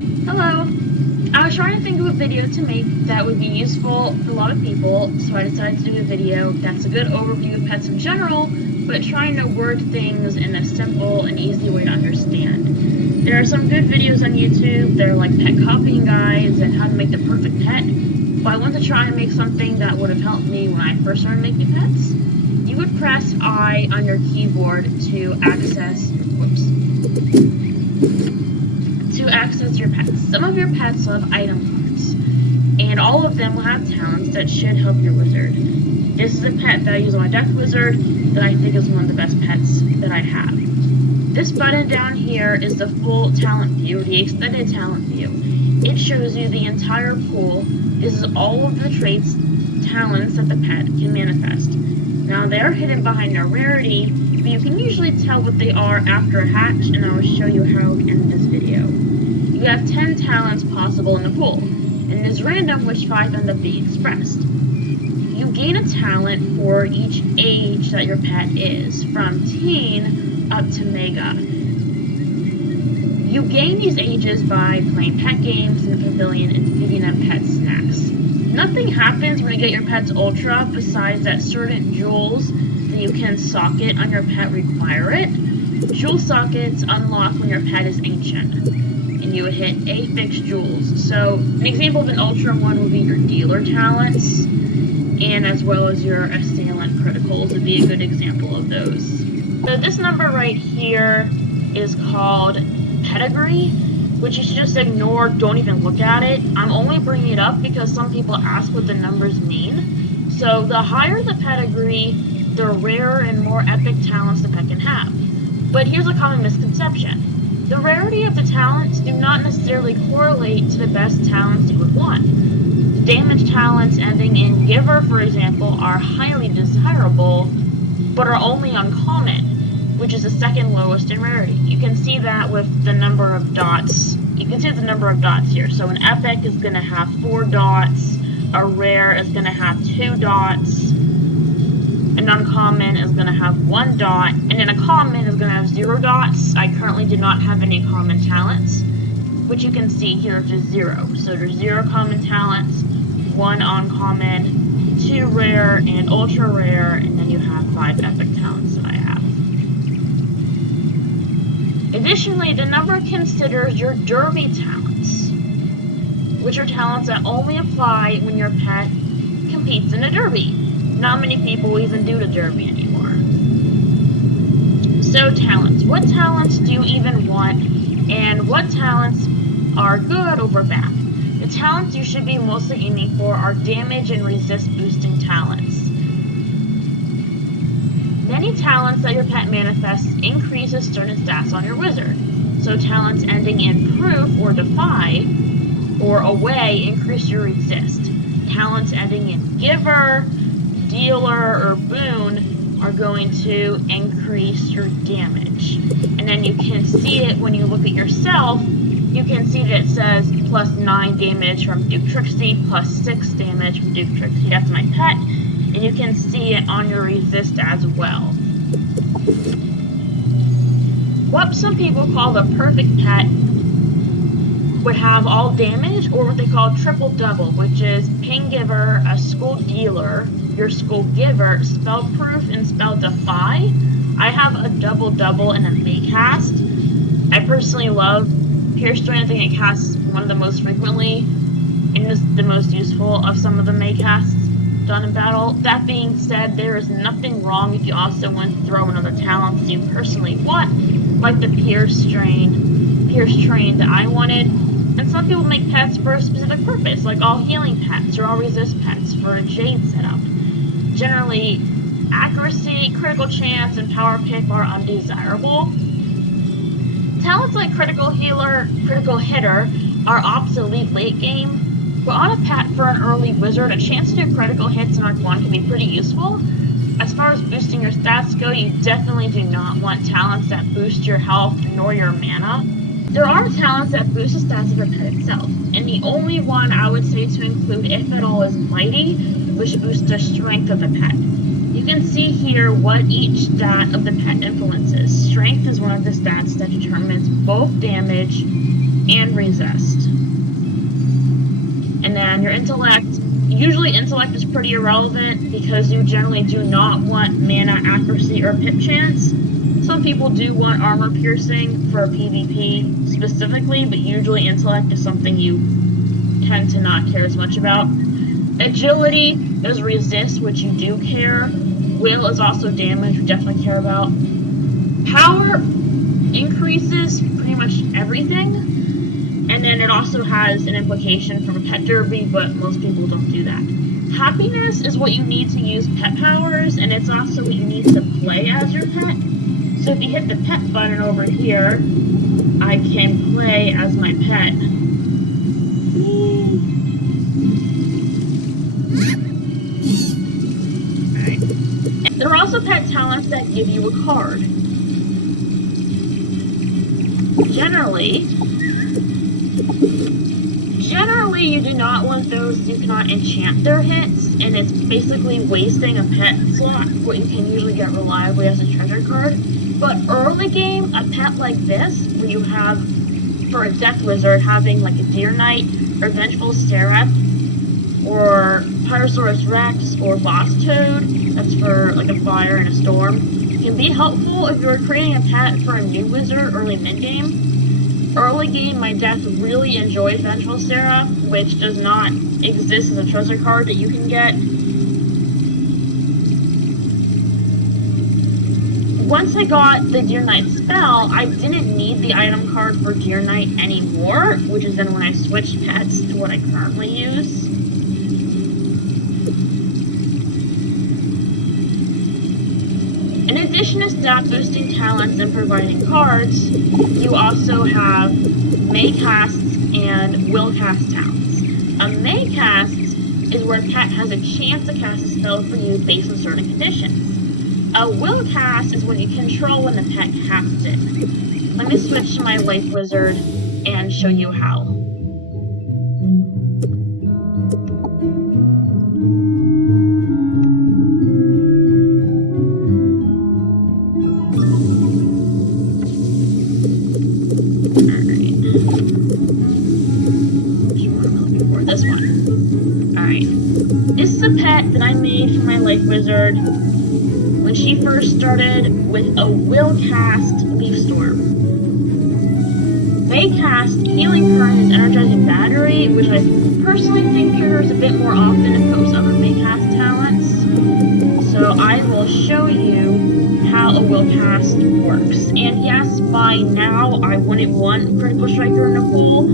Hello! I was trying to think of a video to make that would be useful for a lot of people, so I decided to do a video that's a good overview of pets in general, but trying to word things in a simple and easy way to understand. There are some good videos on YouTube that are like pet copying guides and how to make the perfect pet, but I want to try and make something that would have helped me when I first started making pets. You would press I on your keyboard to access your pets. Some of your pets will have item cards, and all of them will have talents that should help your wizard. This is a pet that I use on my deck wizard that I think is one of the best pets that I have. This button down here is the full talent view, the extended talent view. It shows you the entire pool. This is all of the traits, talents that the pet can manifest. Now they are hidden behind their rarity, but you can usually tell what they are after a hatch, and I will show you how in this video. You have 10 talents possible in the pool, and it is random which 5 end up being expressed. You gain a talent for each age that your pet is, from teen up to mega. You gain these ages by playing pet games in the pavilion and feeding them pet snacks. Nothing happens when you get your pet's ultra besides that certain jewels that you can socket on your pet require it. Jewel sockets unlock when your pet is ancient, and you would hit a fixed jewels. So an example of an ultra one would be your dealer talents, and as well as your assailant criticals would be a good example of those. So this number right here is called Pedigree, which you should just ignore, don't even look at it. I'm only bringing it up because some people ask what the numbers mean. So the higher the pedigree, the rarer and more epic talents the pet can have. But here's a common misconception. The rarity of the talents do not necessarily correlate to the best talents you would want. The damage talents ending in Giver, for example, are highly desirable, but are only uncommon, which is the second lowest in rarity. You can see that with the number of dots. You can see the number of dots here. So an epic is going to have 4 dots, a rare is going to have 2 dots, an uncommon is going to have 1 dot, and then a common is going to have 0 dots. I currently do not have any common talents, which you can see here is 0. So there's 0 common talents, 1 uncommon, 2 rare, and ultra rare, and then you have 5 epic talents that I have. Additionally, the number considers your derby talents, which are talents that only apply when your pet competes in a derby. Not many people even do the derby anymore. So talents. What talents do you even want, and what talents are good over bad? The talents you should be mostly aiming for are damage and resist boosting talents. Many talents that your pet manifests increases certain stats on your wizard. So talents ending in proof or defy or away increase your resist. Talents ending in giver, dealer, or boon are going to increase your damage. And then you can see it when you look at yourself. You can see that it says plus 9 damage from Duke Trixie, plus 6 damage from Duke Trixie. That's my pet. And you can see it on your resist as well. What some people call the perfect pet would have all damage, or what they call triple double, which is Pain Giver, a School Dealer, your School Giver, Spell Proof, and Spell Defy. I have a double and a May cast. I personally love Pierce Strain. I think it casts one of the most frequently and is the most useful of some of the May casts done in battle. That being said, there is nothing wrong if you also want to throw in other talents you personally want, like the Pierce Train that I wanted. And some people make pets for a specific purpose, like all healing pets or all resist pets for a Jade setup. Generally, accuracy, critical chance, and power pick are undesirable. Talents like critical healer, critical hitter are obsolete late game. But on a pet for an early wizard, a chance to do critical hits in Arc 1 can be pretty useful. As far as boosting your stats go, you definitely do not want talents that boost your health nor your mana. There are talents that boost the stats of your pet itself, and the only one I would say to include, if at all, is Mighty, which boosts the strength of the pet. You can see here what each stat of the pet influences. Strength is one of the stats that determines both damage and resist. And then your intellect, usually intellect is pretty irrelevant because you generally do not want mana, accuracy, or pip chance. Some people do want armor piercing for PvP specifically, but usually intellect is something you tend to not care as much about. Agility is resist, which you do care. Will is also damage, we definitely care about. Power increases pretty much everything. And then it also has an implication from a pet derby, but most people don't do that. Happiness is what you need to use pet powers, and it's also what you need to play as your pet. So if you hit the pet button over here, I can play as my pet. Alright. There are also pet talents that give you a card. Generally, you do not want those you cannot enchant their hits, and it's basically wasting a pet slot, what you can usually get reliably as a treasure card. But early game, a pet like this, where you have, for a Death Wizard, having like a Deer Knight, or Vengeful Seraph, or Pyrosaurus Rex, or Boss Toad, that's for like a fire and a storm, can be helpful if you're creating a pet for a new wizard early mid-game. Early game, my death really enjoyed Vengeful Seraph, which does not exist as a treasure card that you can get. Once I got the Deer Knight spell, I didn't need the item card for Deer Knight anymore, which is then when I switched pets to what I currently use. In addition to stat boosting talents and providing cards, you also have May casts and Will cast talents. A May cast is where a pet has a chance to cast a spell for you based on certain conditions. A Will cast is when you control when the pet casts it. Let me switch to my Life Wizard and show you how. This one. Alright. This is a pet that I made for my Life Wizard when she first started with a Will cast Leaf Storm. May cast Healing Current is Energizing Battery, which I personally think triggers a bit more often than most other May cast talents. So I will show you how a Will cast works. And yes, by now I wouldn't want Critical Striker in a pool,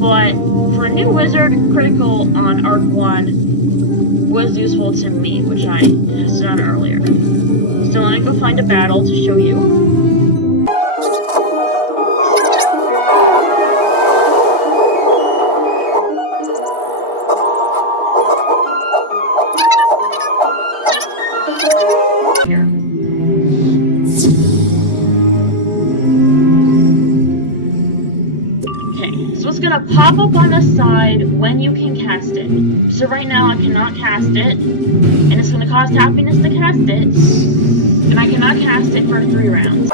but for a new wizard, critical on Arc 1 was useful to me, which I tested on earlier. So let me go find a battle to show you. Here. So it's gonna pop up on the side when you can cast it. So right now I cannot cast it, and it's gonna cost happiness to cast it, and I cannot cast it for 3 rounds.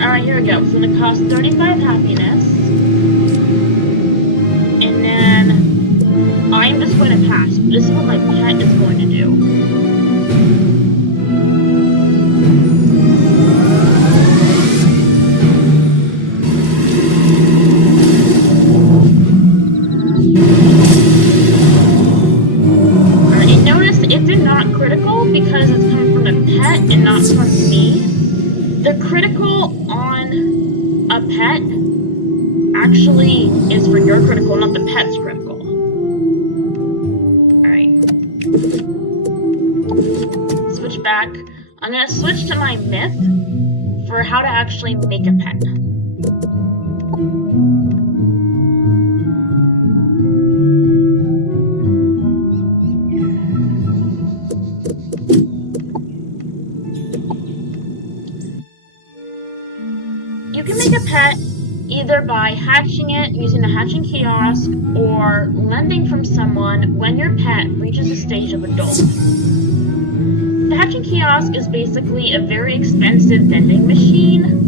Alright, here we go. It's going to cost 35 happiness. And then I'm just going to pass. This is what my pet is going to do. Alright, notice it did not critical because it's coming from a pet and not from me. The critical on a pet actually is for your critical, not the pet's critical. Alright. Switch back. I'm going to switch to my myth for how to actually make a pet. either by hatching it using the hatching kiosk or lending from someone when your pet reaches a stage of adult. The hatching kiosk is basically a very expensive vending machine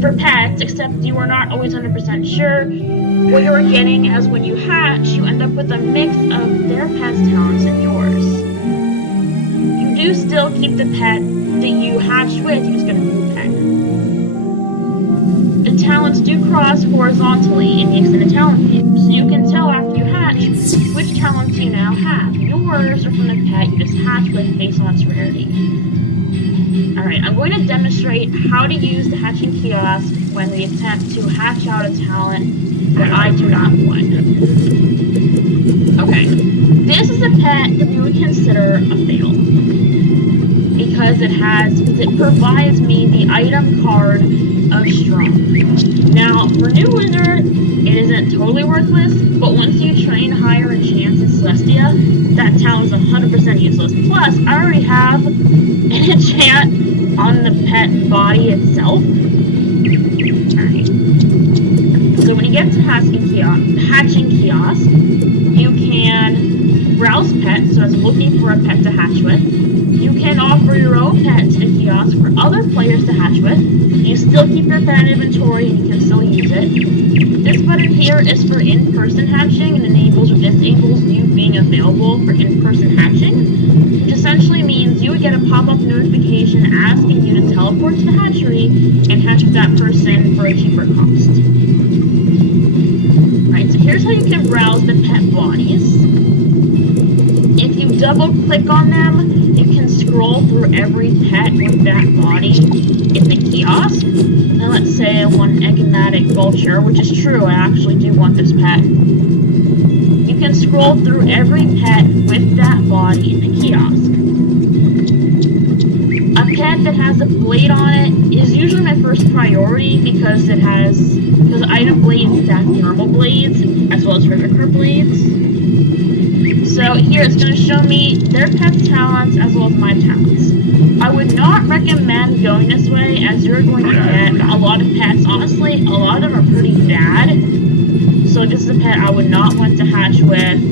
for pets, except you are not always 100% sure what you are getting, as when you hatch, you end up with a mix of their pet's talents and yours. You do still keep the pet that you hatched with, you just get a new pet. The talents do cross horizontally in the extended talent view, so you can tell after you hatch which talents you now have. Yours are from the pet you just hatched with based on its rarity. Alright, I'm going to demonstrate how to use the hatching kiosk when we attempt to hatch out a talent that I do not want. Okay, this is a pet that we would consider a fail, because it provides me the item card of Strong. Now, for New Wizard, it isn't totally worthless, but once you train higher in Chance and Celestia, that talent is 100% useless. Plus, I already have an enchant on the pet body itself. Alright. So when you get to hatching kiosk, you can browse pets, so it's looking for a pet to hatch with. You can offer your own pet to the kiosk for other players to hatch with. You still keep your pet in inventory and you can still use it. This button here is for in-person hatching and enables or disables you being available for in-person hatching, which essentially means you would get a pop-up notification asking you to teleport to the hatchery and hatch with that person for a cheaper cost. Alright, so here's how you can browse the pet bodies. If you double-click on them, you can scroll through every pet with that body in the kiosk. Now let's say I want an enigmatic vulture, which is true, I actually do want this pet. You can scroll through every pet with that body in the kiosk. A pet that has a blade on it is usually my first priority because item blades stack normal blades as well as regular blades. So here it's going to show me their pet's talents as well as my talents. I would not recommend going this way, as you're going to get a lot of pets. Honestly, a lot of them are pretty bad. So this is a pet I would not want to hatch with.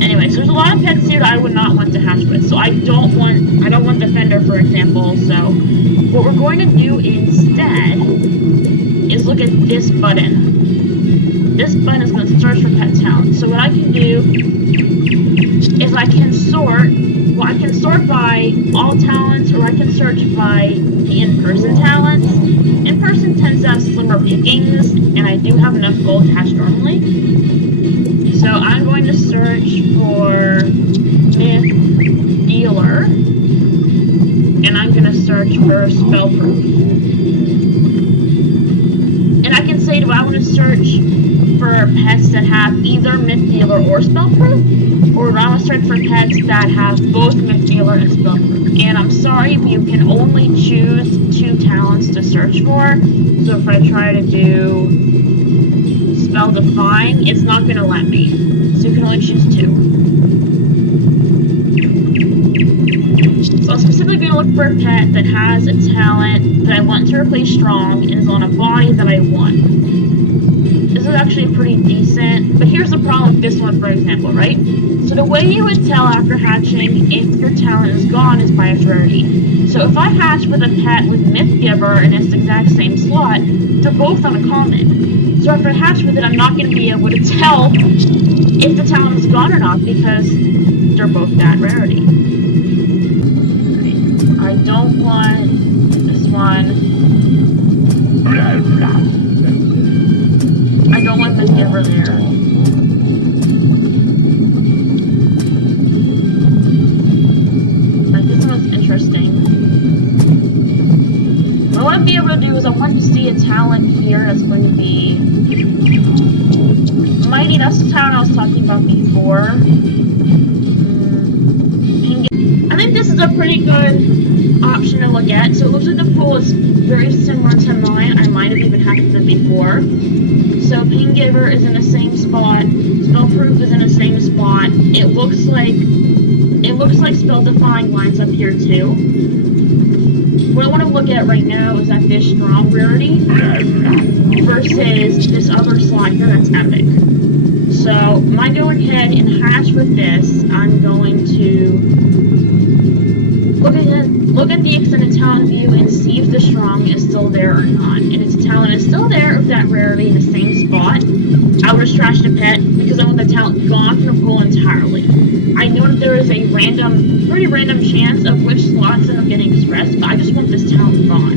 Anyway, so there's a lot of pets here that I would not want to hatch with. So I don't want Defender, for example. So what we're going to do instead is look at this button. This button is going to search for pet talent. So what I can do is I can sort by all talents, or I can search by the in-person talents. In-person tends to have slimmer pickings, and I do have enough gold to hatch normally. So I'm going to search for Myth Dealer, and I'm going to search for Spellproof. And I can say, do I want to search for pets that have either Myth Dealer or Spellproof, or do I want to search for pets that have both Myth Dealer and Spellproof? And I'm sorry, but you can only choose 2 talents to search for. So if I try to do Spell Defying, it's not going to let me. So you can only choose 2. So I'm specifically going to look for a pet that has a talent that I want to replace Strong and is on a body that I want. This is actually pretty decent, but here's the problem with this one, for example, right? So the way you would tell after hatching if your talent is gone is by its rarity. So if I hatch with a pet with Myth Giver in its exact same slot, they're both uncommon. So after I hatch with it, I'm not going to be able to tell if the talent is gone or not, because they're both that rarity. I don't want this one. I don't want this giver there. Like, this one's interesting. What I want to be able to do is I want to see a talent here that's going to be Mighty. That's the talent I was talking about before. I think this is a pretty good option to look at. So it looks like the pool is very similar to mine. I might have even had them before. So Pain Giver is in the same spot. Spellproof is in the same spot. It looks like Spell Defying lines up here too. what I want to look at right now is at this strong rarity versus this other slot here that's epic. So, I go ahead and hatch with this. I'm going to look at the extended talent view and see if the strong is still there or not. And if the talent is still there, if that rarity in the same spot, I would just trash the pet because I want the talent gone from the pool entirely. I know that there is a pretty random chance of which slots end up getting expressed, but I just want this talent gone.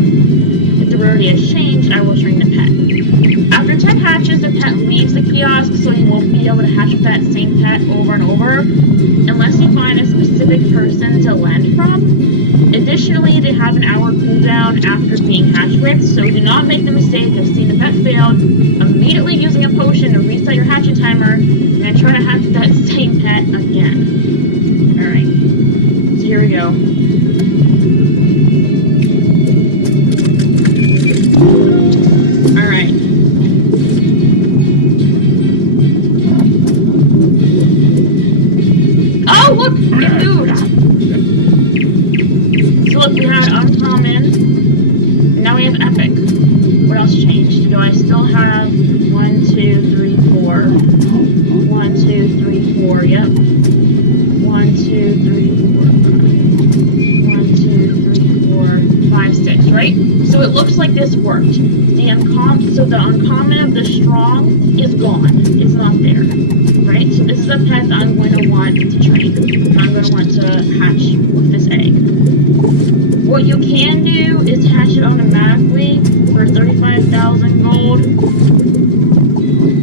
If the rarity has changed, I will train the pet. After 10 hatches, the pet leaves the kiosk, so you won't be able to hatch with that same pet over and over, unless you find a specific person to land from. Additionally, they have an hour cooldown after being hatched with, so do not make the mistake of seeing the pet failed, immediately using a potion to reset your hatching timer, and then try to hatch that same pet again. Alright, so here we go. Alright. Oh, look! It moved! So look, we had uncommon, and now we have epic. What else changed? Do I still have 1, 2, 3, 4? 1, 2, 3, 4, yep. 1, 2, 3, 4, 1, 2, 3, 4, 5, 6, right? So it looks like this worked. The uncommon of the strong is gone. It's not there. Right? So this is a pet that I'm going to want to train. I'm going to want to hatch with this egg. What you can do is hatch it automatically for 35,000 gold,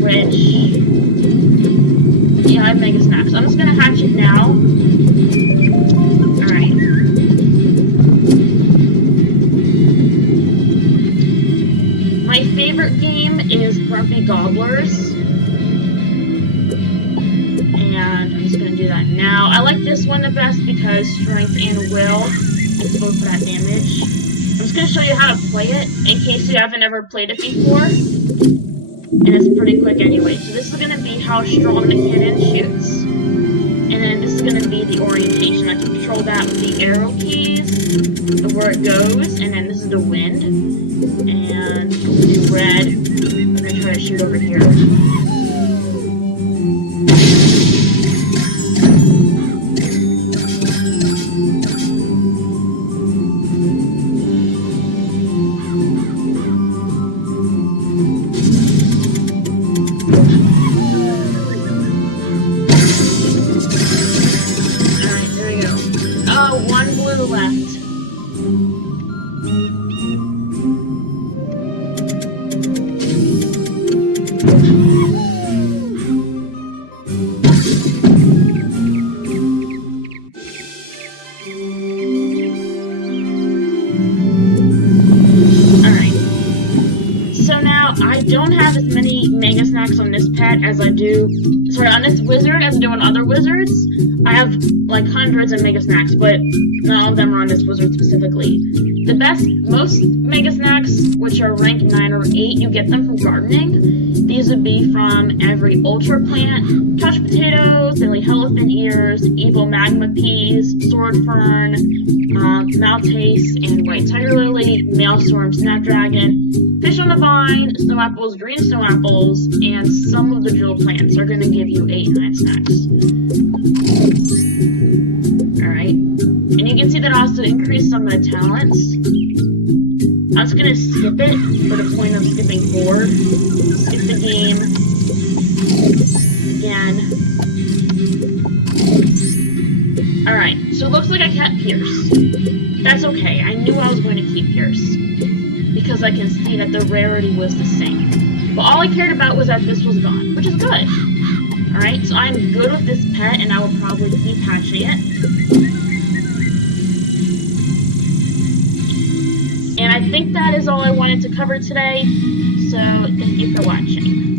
which, yeah, I have mega snaps. I'm just going to hatch it now. Alright. My favorite game is Grumpy Gobblers. And I'm just going to do that now. I like this one the best because strength and will is both for that damage. I'm just going to show you how to play it in case you haven't ever played it before. And it's pretty quick anyway. So this is going to be how strong the cannon shoots. And then this is going to be the orientation. I can control that with the arrow keys, of where it goes, and then this is the wind. And I'm going to do red. I'm going to try to shoot over here. One blue left. Alright. So now, I don't have as many mega snacks on this pet as I do, on this wizard as I do on other wizards. I have like hundreds of mega snacks, but not all of them are on this wizard specifically. Most mega snacks, which are rank 9 or 8, you get them from gardening. These would be from every ultra plant, touch potatoes, daily elephant ears, evil magma peas, sword fern, maltace, and white tiger lily, maelstrom snapdragon, fish on the vine, snow apples, green snow apples, and some of the drill plants are going to give you 8 9 snacks. Alright, and you can see that also increased some of the talents. I'm just going to skip it for the point of skipping forward. Skip the game. Again. Alright, so it looks like I kept Pierce. That's okay, I knew I was going to keep Pierce. Because I can see that the rarity was the same. But all I cared about was that this was gone, which is good. Alright, so I'm good with this pet, and I will probably keep hatching it. And I think that is all I wanted to cover today, so thank you for watching.